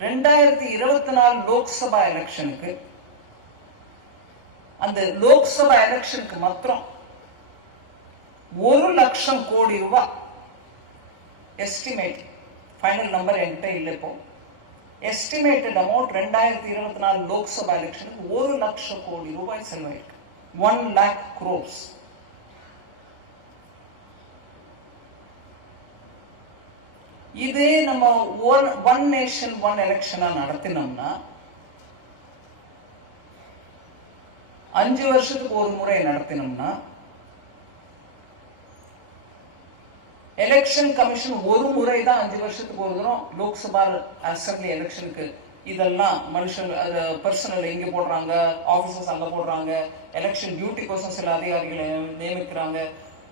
2024 லோக்சபா எலெக்ஷனுக்கு அந்த லோக்சபா எலெக்ஷனுக்கு மாத்திரம் 1 லட்சம் கோடி ரூபாய் எஸ்டிமேட், ஃபைனல் நம்பர் என்கிட்ட இல்லை இப்போ, எஸ்டிமேட்டட் அமௌண்ட் 2024 லோக்சபா எலெக்ஷனுக்கு 1 லட்சம் கோடி ரூபாய் செலவாயிருக்கு. 1 lakh crores. இதே நம்ம ஒன் நேஷன் ஒன் எலெக்ஷனா நடத்தினோம்னா 5 வருஷத்துக்கு ஒரு முறை நடத்தினோம்னா எலெக்ஷன் கமிஷன் ஒரு முறை தான் 5 வருஷத்துக்கு ஒரு தரம் லோக்சபா அசம்பிளி எலெக்ஷனுக்கு இதெல்லாம் மனுஷங்க பர்சனல் இங்க போடுறாங்க, ஆபீசர்ஸ் அங்க போடுறாங்க, எலெக்ஷன் டியூட்டி கோசம் சில அதிகாரிகளை நியமிக்கிறாங்க,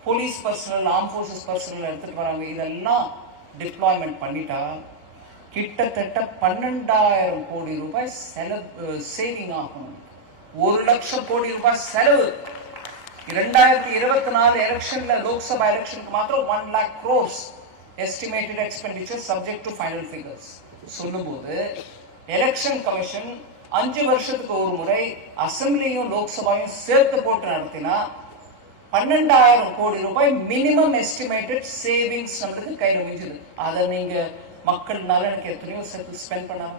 police personnel, arm forces personnel எடுத்துட்டு வராங்க. இதெல்லாம் டிப்ளாய்மெண்ட் பண்ணிட்டா கிட்டத்தட்ட 12,000 கோடி ரூபாய் செலவு சேவிங் ஆகும். 1 லட்சம் கோடி ரூபாய் செலவு 2024 எலெக்ஷன்ல லோக்சபா எலெக்ஷனுக்கு மாத்திரம் 1 lakh crores estimated expenditure subject to final figures சொல்லும்போது எலெக்ஷன் கமிஷன் 5 வருஷத்துக்கு ஒரு முறை அசம்பிளியும் லோக்சபாவையும் சேர்த்து போட்டு நடத்தினா 12,000 கோடி ரூபாய் மினிமம் எஸ்டிமேட்டட் சேவிங்ஸ் நம்மளுக்கு கையில் முடிஞ்சுது. அதை நீங்க மக்கள் நலனுக்கு எத்தனையோ சேர்த்து ஸ்பெண்ட் பண்ணலாம்.